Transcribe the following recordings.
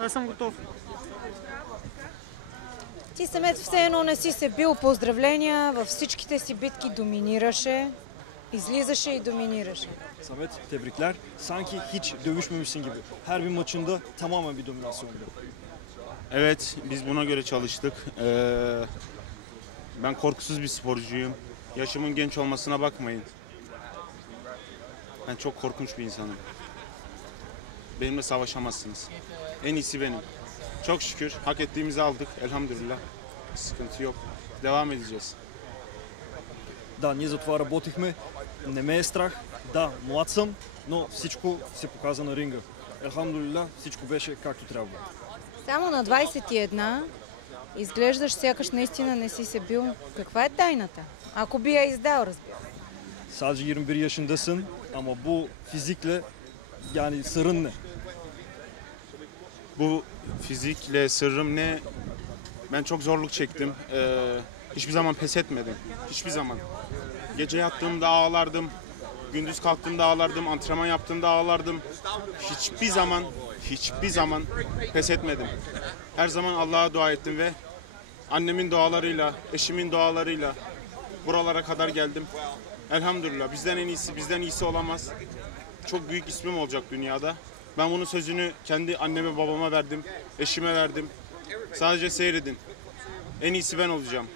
Аз съм готов. Ти самец все едно не си се бил, поздравления, във всичките си битки доминираше, izlizаше и доминираше. Samet, tebrikler. Sanki hiç dövüşmemişsin gibi. Her bir maçında tamamen bir dominasyondu. Evet, biz buna göre çalıştık. Ben korkusuz bir sporcuyum. Yaşımın genç olmasına bakmayın. Ben çok korkunç bir insanım. Benimle savaşamazsınız. En iyisi benim. Çok şükür hak ettiğimizi aldık elhamdülillah. Sıkıntı yok. Devam edeceğiz. Да, ние за това работихме. Не ме е страх. Да, млад съм, но всичко се показа на ринга. Елхамдулилlah, всичко беше както трябва. Само на 21 изглеждаш сякаш наистина не си се бил. Каква е тайната? Ако би я издал, разбира. Sadece 21 yaşındasın ama bu fizikle yani sırrın ne? Bu fizikle sırrım ne? Ben çok zorluk çektim. Hiçbir zaman pes etmedim. Hiçbir zaman. Gece yattığımda ağlardım. Gündüz kalktığımda ağlardım. Antrenman yaptığımda ağlardım. Hiçbir zaman pes etmedim. Her zaman Allah'a dua ettim ve annemin dualarıyla, eşimin dualarıyla buralara kadar geldim. Elhamdülillah. Bizden iyisi olamaz. Çok büyük ismim olacak dünyada. Ben bunun sözünü kendi anneme babama verdim. Eşime verdim. Sadece seyredin. En iyisi ben olacağım.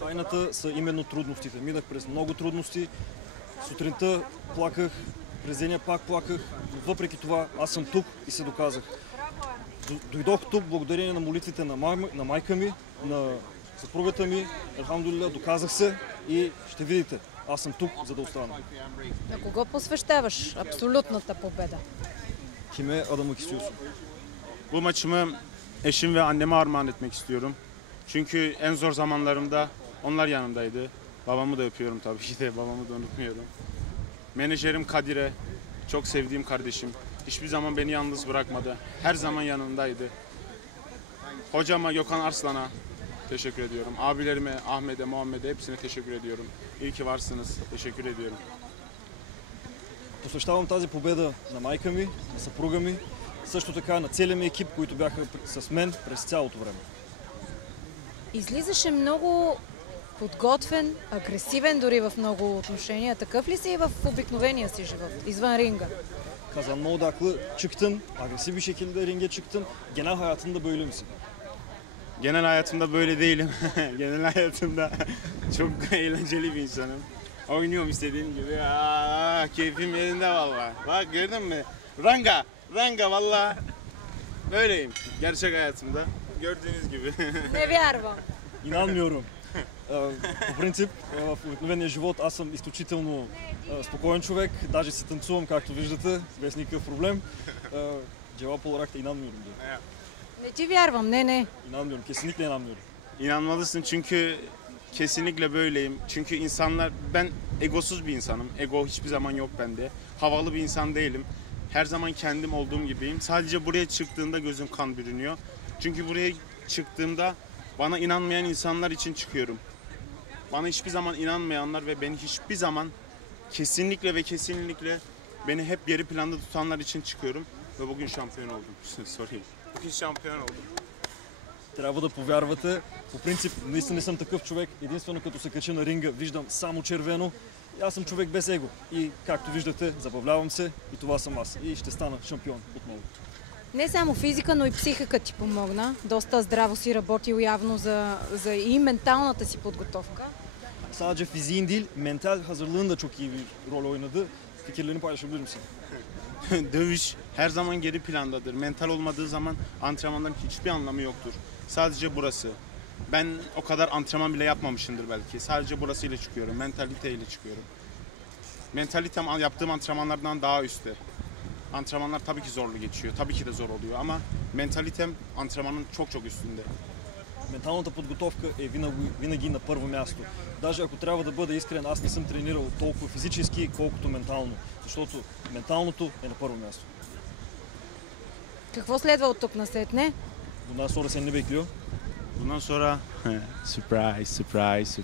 Тайната са именно трудностите. Минах през много трудности. Сутринта плаках, през деня пак плаках, но въпреки това аз съм тук и се доказах. Дойдох тук благодарение на молитвите на майка ми, на съпругата ми. Алхамдулилlah, доказах се и ще видите, аз съм тук, за да остана. На кого посвещаваш абсолютната победа? Kime adamak istiyorsun? Bu maçımı eşim ve anneme armağan etmek istiyorum. Çünkü en zor zamanlarımda onlar yanımdaydı. Babamı da öpüyorum tabii ki de, babamı da unutmuyorum. Menajerim Kadir'e, çok sevdiğim kardeşim. Hiçbir zaman beni yalnız bırakmadı. Her zaman yanımdaydı. Hocama Gökhan Arslan'a teşekkür ediyorum. Abilerime, Ahmet'e, Muhammed'e hepsine teşekkür ediyorum. İyi ki varsınız. Teşekkür ediyorum. Посвещавам тази победа на майка ми, на съпруга ми, също така на целия ми екип, които бяха с мен през цялото време. Излизаше много подготвен, агресивен дори в много отношения. Такъв ли си и в обикновения си живот, извън ринga? Kazanma odaklı çıktın, agresif bir şekilde ringe çıktın. Genel hayatında böyle misin? Genel hayatımda böyle değilim. Genel hayatımda çok eğlenceli bir insanım. Oynuyorum istediğim gibi. Keyfim yerinde valla. Bak gördün mü? Ranga valla. Böyleyim gerçek hayatımda. Gördüğünüz gibi. Не вярвам. İnanmıyorum. По принцип, в обикновения живот аз съм изключително спокоен човек. Даже си танцувам, както виждате, без никакъв проблем. Cevap olarak da inanmıyorum diyor. Не ти вярвам, не. İnanmıyorum, kesinlikle inanmıyorum. İnanmalısın çünkü kesinlikle böyleyim. Çünkü insanlar, ben egosuz bir insanım. Ego hiçbir zaman yok bende. Havalı bir insan değilim. Her zaman kendim olduğum gibiyim. Sadece buraya çıktığımda gözüm kan bürünüyor. Çünkü buraya çıktığımda bana inanmayan insanlar için çıkıyorum. Bana hiçbir zaman inanmayanlar ve beni hiçbir zaman kesinlikle beni hep geri planda tutanlar için çıkıyorum. Ve bugün şampiyon oldum. Sorry. Bugün şampiyon oldum. Трябва да повярвате. По принцип, наистина не съм такъв човек. Единствено като се кача на ринга, виждам само червено. И аз съм човек без его. И както виждате, забавлявам се и това съм аз. И ще стана шампион отново. Не само fizika, но и психика ти помогна. Dosta здраво си работил явно за и менталната си подготовка. Sadece fiziğin değil, mental hazırlığın da çok iyi bir rol oynadı. Fikirlerini paylaşabilir misin? Dövüş her zaman geri plandadır. Mental olmadığı zaman antrenmanların hiçbir anlamı yoktur. Sadece burası. Ben o kadar antrenman bile yapmamışımdır belki. Sadece burasıyla çıkıyorum. Mentaliteyle çıkıyorum. Mentalitem yaptığım antrenmanlardan daha üstte. Antrenmanlar tabii ki zorlu geçiyor. Tabii ki de zor oluyor ama mentalitem antrenmanın çok üstünde. Менталната подготовка е винаги на първо място. Даже ако трябва да бъда искрен, аз не съм тренирал толкова физически, колкото ментално. Защото менталното е на първо място. Какво следва от тук насетне? Bundan sonra seni ne bekliyor? Bundan sonra surprise.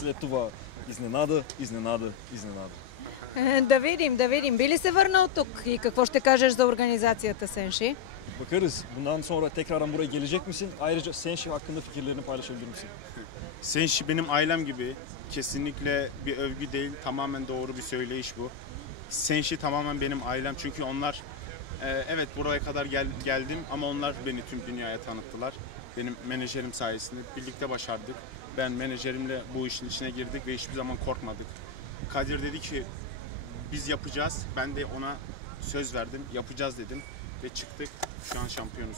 След това Изненада, изненада, изненада. Да видим. Би ли се върнал тук и какво ще кажеш за organizasya'da Senshi? Bakarız. Bundan sonra tekrardan buraya gelecek misin? Ayrıca Senshi hakkında fikirlerini paylaşabilir misin? Senshi benim ailem gibi. Kesinlikle bir övgü değil, tamamen doğru bir söyleyiş bu. Senshi tamamen benim ailem çünkü onlar evet buraya kadar geldim ama onlar beni tüm dünyaya tanıttılar. Benim menajerim sayesinde birlikte başardık. Ben menajerimle bu işin içine girdik ve hiçbir zaman korkmadık. Kadir dedi ki biz yapacağız. Ben de ona söz verdim. Yapacağız dedim ve çıktık. Şu an şampiyonuz.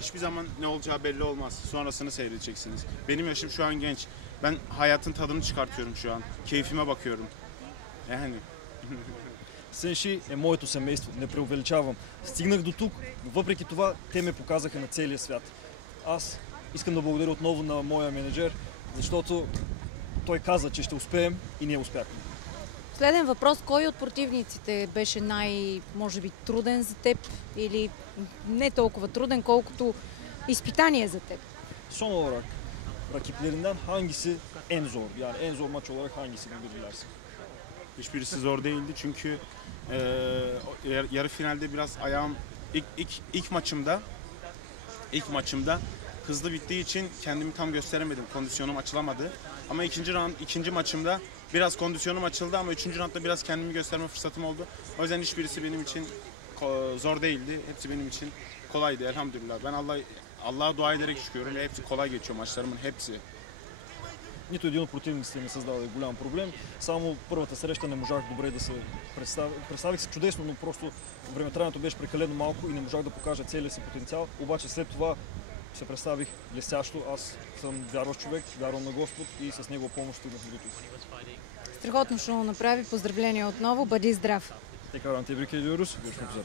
Hiçbir zaman ne olacağı belli olmaz. Sonrasını seyredeceksiniz. Benim yaşım şu an genç. Ben hayatın tadını çıkartıyorum şu an. Keyfime bakıyorum. Yani. Senshi е моето семейство, не преувеличавам. Стигнах до тук, но въпреки това те ме показаха на целия свят. Аз искам да благодаря отново на моя менеджер, защото той каза, че ще успеем и ние успяхме. Следен въпрос. Кой от противниците беше може би, труден за теб или не толкова труден, колкото изпитание за теб? Son olarak rakiplerinden hangisi en zor? Yani en zor maç olarak hangisini belirlersin? Hiçbirisi zor değildi çünkü yarı finalde biraz ayağım ilk maçımda hızlı bittiği için kendimi tam gösteremedim. Kondisyonum açılamadı. Ama ikinci maçımda biraz kondisyonum açıldı ama üçüncü roundda biraz kendimi gösterme fırsatım oldu. O yüzden hiçbirisi benim için zor değildi. Hepsi benim için kolaydı elhamdülillah. Ben Allah'a dua ederek çıkıyorum ve hepsi kolay geçiyor maçlarımın hepsi. Нито един от противниците ми създаде голям проблем. Само първата среща не можах добре да се представих се чудесно, но просто времетраенето беше прекалено малко и не можах да покажа целия си потенциал. Обаче след това се представих блестящо. Аз съм вярващ човек, вярвам на Господ и с Негова помощ стигнах до тук. Страхотно шоу направи. Поздравления отново. Бъди здрав! Tekrardan tebrik ediyoruz. Görüşmek üzere.